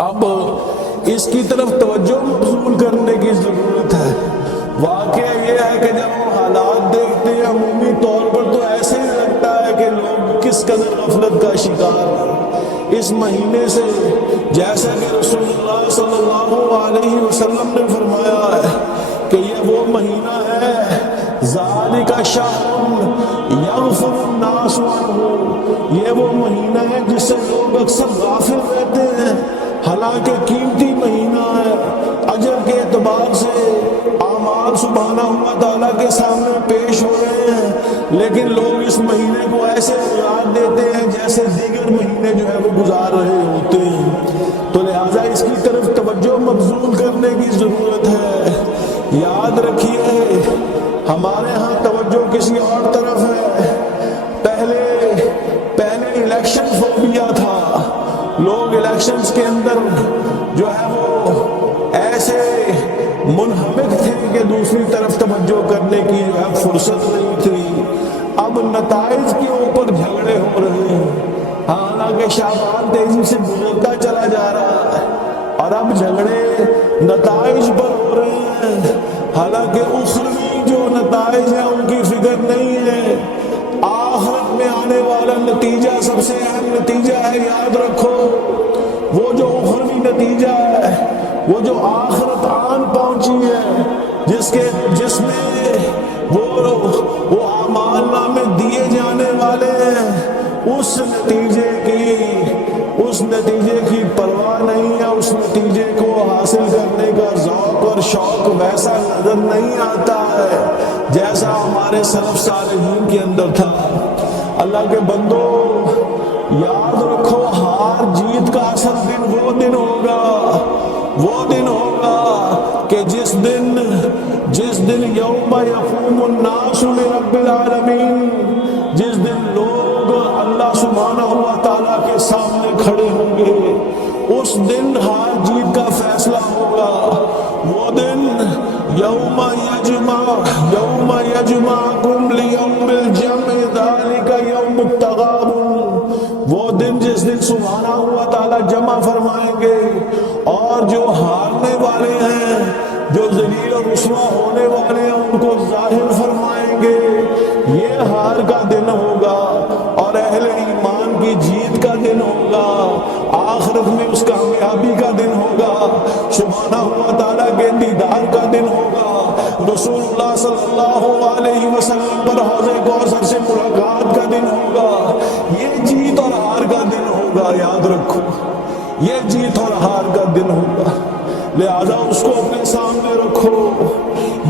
اب اس کی طرف توجہ مبذول کرنے کی ضرورت ہے۔ واقعہ یہ ہے کہ جب ہم حالات دیکھتے ہیں عمومی طور پر تو ایسے ہی لگتا ہے کہ لوگ کس قدر غفلت کا شکار ہیں اس مہینے سے، جیسا کہ رسول اللہ صلی اللہ علیہ وسلم نے فرمایا ہے کہ یہ وہ مہینہ ہے ذالک شہر یغفل الناس عنہ، یہ وہ مہینہ ہے جس سے لوگ اکثر غافل رہتے ہیں، حالانکہ قیمتی مہینہ ہے، اجر کے اعتبار سے اعمال سبحانہ و تعالیٰ کے سامنے پیش ہو رہے ہیں، لیکن لوگ اس مہینے کو ایسے گزار دیتے ہیں جیسے دیگر مہینے جو ہے وہ گزار رہے ہوتے ہیں۔ تو لہٰذا اس کی طرف توجہ مبذول کرنے کی ضرورت ہے۔ یاد رکھیے ہمارے ہاں توجہ کسی اور طرف ہے۔ پہلے الیکشن فوبیا تھا، لوگ الیکشنز کے اندر جو ہے وہ ایسے منہمک تھے کہ دوسری طرف توجہ کرنے کی جو ہے فرصت نہیں تھی۔ اب نتائج کے اوپر جھگڑے ہو رہے ہیں، حالانکہ شعبان تیزی سے گزرتا چلا جا رہا ہے اور اب جھگڑے نتائج پر ہو رہے ہیں، حالانکہ اخروی جو نتائج ہیں ان کی فکر نہیں ہے۔ آخرت میں آنے والا نتیجہ سب سے اہم نتیجہ ہے، یاد رکھو۔ وہ جو اخروی نتیجہ ہے، وہ جو آخرت آن پہنچی ہے، جس میں وہ اعمال نامے دیے جانے والے ہیں، اس نتیجے کی پرواہ نہیں ہے، اس نتیجے کو حاصل کرنے کا ذوق اور شوق ویسا نظر نہیں آتا ہے جیسا ہمارے سلف صالحین کے اندر تھا۔ اللہ کے بندو یاد رکھو، ہار جیت کا اصل دن وہ دن ہوگا کہ جس دن یوم یقوم الناس لرب العالمین، جس دن لوگ اللہ سبحانہ و تعالیٰ کے سامنے کھڑے ہوں گے، اس دن ہار جیت کا فیصلہ ہوگا۔ وہ دن یوم یجمعکم لیوم الجمع ذالک یوم التغابن، وہ دن جس دن سبحانہ و تعالیٰ جمع فرمائیں گے اور جو ہارنے والے ہیں، جو ذلیل اور رسوا ہونے والے ہیں، ان کو ظاہر فرمائیں گے۔ یہ ہار کا دن ہوگا اور اہل ایمان کی جیت کا دن ہوگا، آخرت میں اس کامیابی کا دن ہوگا، سبحانہ و تعالیٰ کے دیدار کا دن ہوگا، رسول اللہ صلی اللہ علیہ وسلم پر حوض کوثر سے ملاقات کا دن ہوگا۔ یہ جیت اور ہار کا دن ہوگا، یاد رکھو، یہ جیت اور ہار کا دن ہوگا، لہذا اس کو اپنے سامنے رکھو۔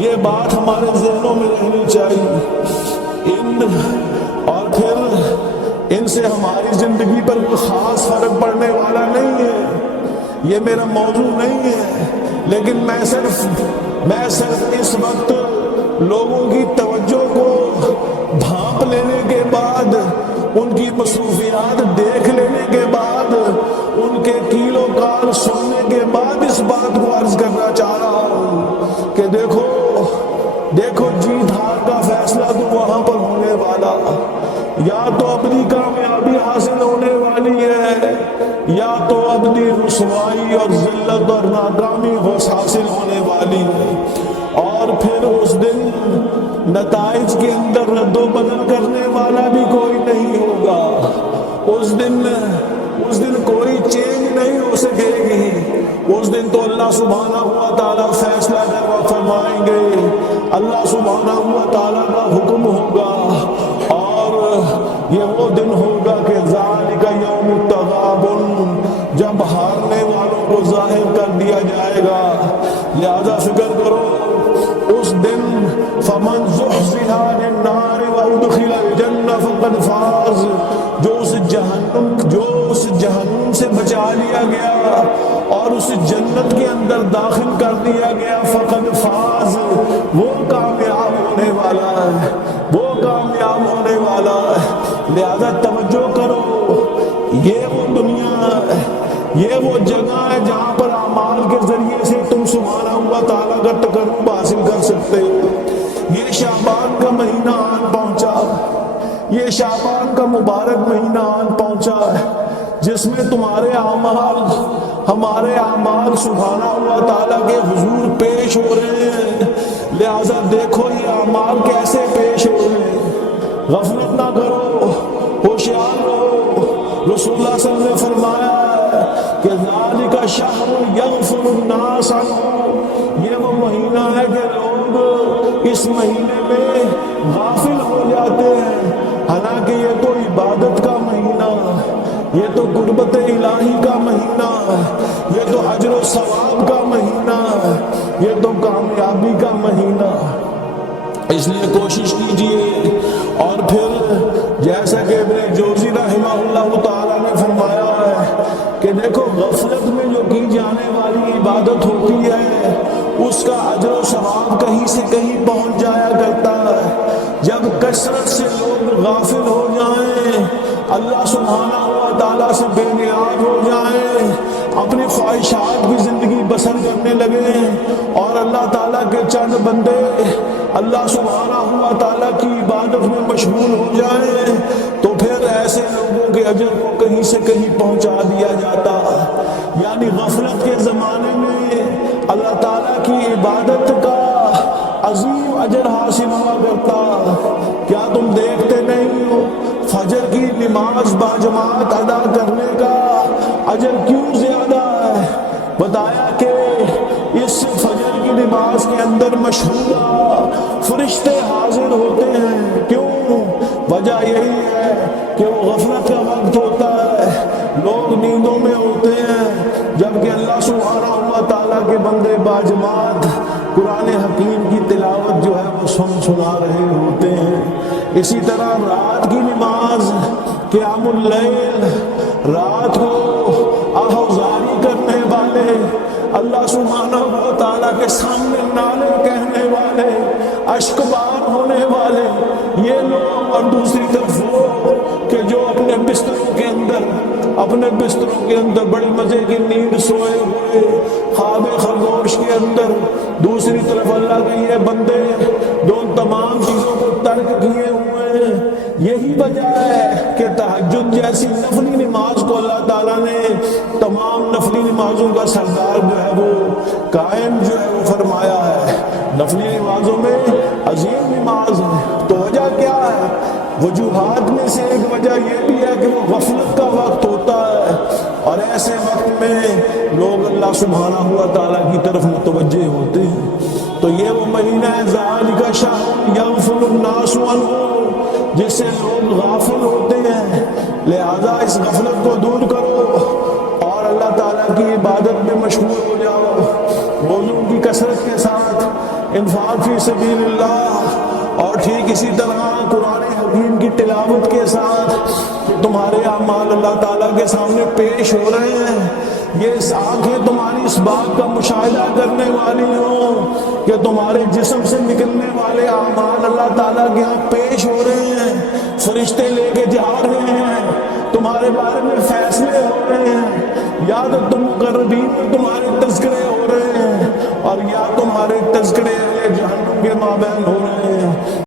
یہ بات ہمارے ذہنوں میں رہنی چاہیے، اور پھر ان سے ہماری زندگی پر کوئی خاص فرق پڑنے والا نہیں ہے، یہ میرا موضوع نہیں ہے، لیکن میں صرف اس وقت لوگوں کی توجہ کو بھانپ لینے کے بعد، ان کی مصروفیات دیکھ لینے کے بعد، ان کے کیل و کال سننے کے بعد اس بات کو عرض کرنا چاہ رہا ہوں کہ دیکھو جیت ہار کا فیصلہ تو وہاں پر ہونے والا، یا تو اپنی کامیابی حاصل ہونے والی ہے، یا تو اپنی رسوائی اور ذلت اور ناکامی حاصل ہونے والی ہے، اور پھر اس دن نتائج کے اندر رد و بدل کرنے والا بھی کوئی نہیں ہوگا۔ اس دن کوئی چینج نہیں ہو سکے گی، اس دن تو اللہ سبحانہ و تعالیٰ فیصلہ فرمائیں گے، اللہ سبحانہ و تعالیٰ کا حکم ہوگا، اور یہ وہ دن ہوگا کہ ذالک یوم التغابن، جب ہارنے والوں کو ظاہر کر دیا جائے گا۔ لہذا فکر کرو اس دن، فمن زحزح عن النار وادخل الجنہ فقد فاز، جو اس جہنم سے بچا لیا گیا اور اس جنت کے اندر داخل کر دیا گیا، فقد فاز، وہ کامیاب ہونے والا ہے، وہ کامیاب ہونے والا ہے۔ لہذا توجہ کرو، یہ وہ دنیا ہے، یہ وہ جگہ ہے جہاں پر اعمال کے ذریعے سے تم سبحانہ و تعالیٰ کا تقرب حاصل کر سکتے ہو۔ یہ شعبان کا مہینہ آن پہنچا، یہ شعبان کا مبارک مہینہ آن پہنچا ہے، جس میں تمہارے اعمال ہمارے اعمال سبحانہ و تعالیٰ کے حضور پیش ہو رہے ہیں، لہذا دیکھو یہ اعمال کیسے پیش ہو رہے ہیں، غفلت نہ کرو، ہوشیار رہو۔ رسول اللہ صلی اللہ علیہ وسلم نے فرمایا کہ ذالک شہر یغفل الناس عنہ، یہ وہ مہینہ ہے کہ لوگ اس مہینے میں غافل ہو جاتے ہیں، حالانکہ یہ تو عبادت کا مہینہ، یہ تو قربت الہی کا مہینہ، یہ تو اجر و ثواب کا مہینہ، یہ تو کامیابی کا مہینہ۔ اس لیے کوشش کیجئے۔ اور پھر جیسا کہ ابن جوزی رحمہ اللہ تعالیٰ نے فرمایا ہے کہ دیکھو غفلت میں جو کی جانے والی عبادت ہوتی ہے اس کا اجر و ثواب کہیں سے کہیں پہنچ جایا کرتا ہے۔ جب کثرت سے لوگ غافل ہو جائیں، اللہ سبحانہ و تعالیٰ سے بے نیاز ہو جائیں، اپنی خواہشات کی زندگی بسر کرنے لگیں، اور اللہ تعالیٰ کے چند بندے اللہ سبحانہ و تعالیٰ کی عبادت میں مشغول ہو جائیں، تو پھر ایسے لوگوں کے اجر کو کہیں سے کہیں پہنچا دیا جاتا۔ یعنی غفلت کے زمانے میں اللہ تعالیٰ کی عبادت کا عظیم اجر حاصل ہوا کرتا۔ کیا تم دیکھتے نہیں ہو فجر کی نماز باجماعت ادا کرنے کا اجر کیوں زیادہ ہے؟ بتایا کہ اس فجر کی نماز کے اندر مشہورہ فرشتے حاضر ہوتے ہیں۔ کیوں؟ وجہ یہی ہے کہ وہ غفلت کا وقت ہوتا ہے، لوگ نیندوں میں ہوتے ہیں، جبکہ اللہ سبحانہ و تعالیٰ کے بندے باجماعت قرآن حکیم کی تلاوت جو ہے وہ سنا رہے ہوتے ہیں۔ اسی طرح رات کی نماز قیام اللیل، رات کو آہوزاری کرنے والے، اللہ سبحانہ و تعالیٰ کے سامنے نعرے کہنے والے، اشک بار ہونے والے یہ لوگ، اور دوسری طرف وہ کہ جو اپنے بستروں کے اندر بڑے مزے کی نیند سوئے ہوئے خواب خرگوش کے اندر، دوسری طرف اللہ کے یہ بندے جو ان تمام چیزوں کو ترک کیے ہوئے ہیں۔ یہی وجہ ہے کہ تہجد جیسی نفلی نماز کو اللہ تعالیٰ نے تمام نفلی نمازوں کا سردار جو ہے وہ قائم جو ہے وہ فرمایا ہے۔ نفلی نمازوں میں عظیم نماز ہے، تو وجہ کیا ہے؟ وجوہات میں سے ایک وجہ یہ بھی ہے کہ وہ غفلت کا وقت ہوتا ہے، اور ایسے وقت میں لوگ اللہ سبحانہ و تعالیٰ کی طرف متوجہ ہوتے ہیں۔ تو یہ وہ مہینہ ہے ذالک شہر یغفل الناس عنہ، جس سے لوگ غافل ہوتے ہیں، لہذا اس غفلت کو دور کرو اور اللہ تعالیٰ کی عبادت میں مشغول ہو جاؤ، وضو کی کثرت کے ساتھ، انفاق فی سبیل اللہ، اور ٹھیک اسی طرح قرآن حکیم کی تلاوت کے ساتھ کہ تمہارے اعمال اللہ تعالیٰ کے سامنے پیش ہو رہے ہیں، یہ آنکھیں تمہاری اس بات کا مشاہدہ کرنے والی ہوں کہ تمہارے جسم سے نکلنے والے اعمال اللہ تعالیٰ کے ہاں پیش ہو رہے ہیں، فرشتے لے کے جا رہے ہیں، تمہارے بارے میں فیصلے ہو رہے ہیں، یا تو تم مقربین میں تمہارے تذکرے ہو رہے ہیں، اور یا تمہارے تذکرے جہنم کے مابین ہو رہے ہیں۔